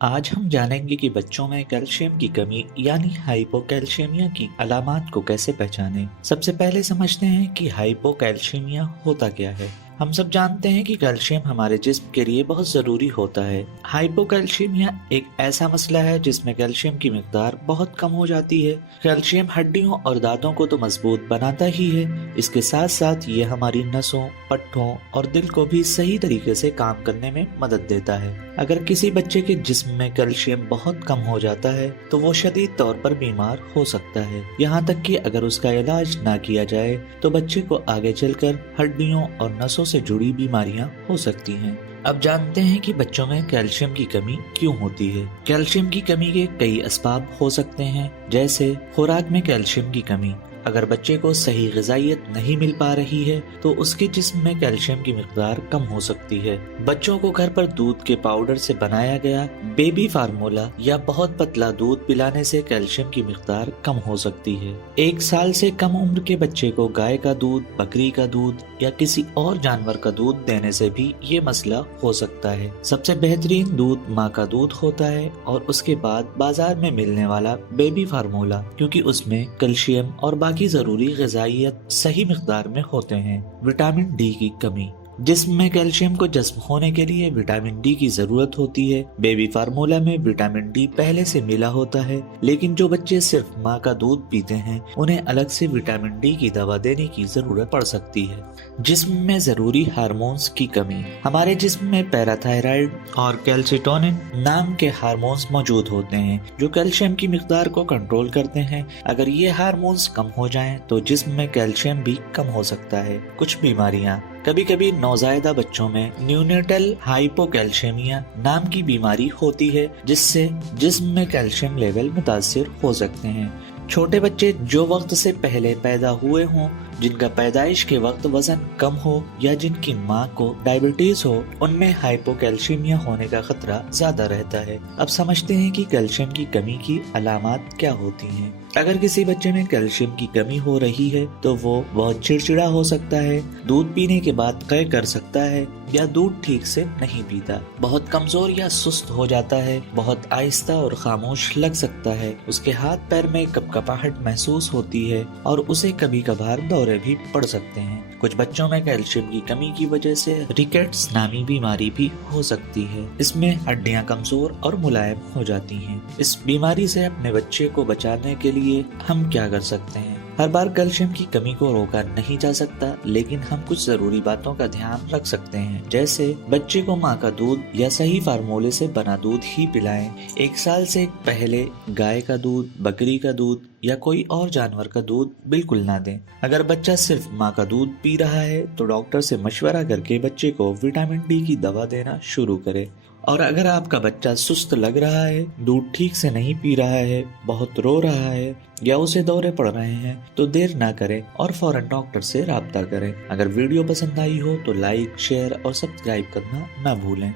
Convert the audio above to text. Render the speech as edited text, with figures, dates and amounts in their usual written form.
آج ہم جانیں گے کہ بچوں میں کیلشیم کی کمی یعنی ہائپوکیلشیمیا کی علامات کو کیسے پہچانیں۔ سب سے پہلے سمجھتے ہیں کہ ہائپوکیلشیمیا ہوتا کیا ہے۔ ہم سب جانتے ہیں کہ کیلشیم ہمارے جسم کے لیے بہت ضروری ہوتا ہے۔ ہائپوکیلشیمیا ایک ایسا مسئلہ ہے جس میں کیلشیم کی مقدار بہت کم ہو جاتی ہے۔ کیلشیم ہڈیوں اور دانتوں کو تو مضبوط بناتا ہی ہے، اس کے ساتھ ساتھ یہ ہماری نسوں، پٹھوں اور دل کو بھی صحیح طریقے سے کام کرنے میں مدد دیتا ہے۔ اگر کسی بچے کے جسم میں کیلشیم بہت کم ہو جاتا ہے تو وہ شدید طور پر بیمار ہو سکتا ہے، یہاں تک کہ اگر اس کا علاج نہ کیا جائے تو بچے کو آگے چل کر ہڈیوں اور نسوں سے جڑی بیماریاں ہو سکتی ہیں۔ اب جانتے ہیں کہ بچوں میں کیلشیم کی کمی کیوں ہوتی ہے۔ کیلشیم کی کمی کے کئی اسباب ہو سکتے ہیں، جیسے خوراک میں کیلشیم کی کمی۔ اگر بچے کو صحیح غذائیت نہیں مل پا رہی ہے تو اس کے جسم میں کیلشیم کی مقدار کم ہو سکتی ہے۔ بچوں کو گھر پر دودھ کے پاؤڈر سے بنایا گیا بیبی فارمولا یا بہت پتلا دودھ پلانے سے کیلشیم کی مقدار کم ہو سکتی ہے۔ 1 سال سے کم عمر کے بچے کو گائے کا دودھ، بکری کا دودھ یا کسی اور جانور کا دودھ دینے سے بھی یہ مسئلہ ہو سکتا ہے۔ سب سے بہترین دودھ ماں کا دودھ ہوتا ہے اور اس کے بعد بازار میں ملنے والا بیبی فارمولا، کیونکہ اس میں کیلشیم اور باقی ضروری غذائیت صحیح مقدار میں ہوتے ہیں۔ وٹامن ڈی کی کمی۔ جسم میں کیلشیم کو جذب ہونے کے لیے وٹامن ڈی کی ضرورت ہوتی ہے۔ بیبی فارمولا میں وٹامن ڈی پہلے سے ملا ہوتا ہے، لیکن جو بچے صرف ماں کا دودھ پیتے ہیں انہیں الگ سے وٹامن ڈی کی دوا دینے کی ضرورت پڑ سکتی ہے۔ جسم میں ضروری ہارمونز کی کمی۔ ہمارے جسم میں پیراتھائرائڈ اور کیلسیٹونن نام کے ہارمونز موجود ہوتے ہیں جو کیلشیم کی مقدار کو کنٹرول کرتے ہیں۔ اگر یہ ہارمونز کم ہو جائیں تو جسم میں کیلشیم بھی کم ہو سکتا ہے۔ کچھ بیماریاں۔ کبھی کبھی نوزائیدہ بچوں میں نیونیٹل ہائپوکیلشیمیا نام کی بیماری ہوتی ہے، جس سے جسم میں کیلشیم لیول متاثر ہو سکتے ہیں۔ چھوٹے بچے جو وقت سے پہلے پیدا ہوئے ہوں، جن کا پیدائش کے وقت وزن کم ہو یا جن کی ماں کو ڈائبٹیز ہو، ان میں ہائپوکیلشیمیا ہونے کا خطرہ زیادہ رہتا ہے۔ اب سمجھتے ہیں کہ کیلشیم کی کمی کی علامات کیا ہوتی ہیں۔ اگر کسی بچے میں کیلشیم کی کمی ہو رہی ہے تو وہ بہت چڑچڑا ہو سکتا ہے، دودھ پینے کے بعد قے کر سکتا ہے یا دودھ ٹھیک سے نہیں پیتا، بہت کمزور یا سست ہو جاتا ہے، بہت آہستہ اور خاموش لگ سکتا ہے، اس کے ہاتھ پیر میں کپکپاہٹ محسوس ہوتی ہے اور اسے کبھی کبھار دورے بھی پڑ سکتے ہیں۔ کچھ بچوں میں کیلشیم کی کمی کی وجہ سے ریکیٹس نامی بیماری بھی ہو سکتی ہے۔ اس میں ہڈیاں کمزور اور ملائم ہو جاتی ہیں۔ اس بیماری سے اپنے بچے کو بچانے کے لیے ہم کیا کر سکتے ہیں؟ ہر بار کیلشیم کی کمی کو روکا نہیں جا سکتا، لیکن ہم کچھ ضروری باتوں کا دھیان رکھ سکتے ہیں، جیسے بچے کو ماں کا دودھ یا صحیح فارمولے سے بنا دودھ ہی پلائیں۔ 1 سال سے پہلے گائے کا دودھ، بکری کا دودھ یا کوئی اور جانور کا دودھ بالکل نہ دیں۔ اگر بچہ صرف ماں کا دودھ پی رہا ہے تو ڈاکٹر سے مشورہ کر کے بچے کو وٹامن ڈی کی دوا دینا شروع کرے۔ اور اگر آپ کا بچہ سست لگ رہا ہے، دودھ ٹھیک سے نہیں پی رہا ہے، بہت رو رہا ہے یا اسے دورے پڑ رہے ہیں تو دیر نہ کریں اور فوراً ڈاکٹر سے رابطہ کریں۔ اگر ویڈیو پسند آئی ہو تو لائک، شیئر اور سبسکرائب کرنا نہ بھولیں۔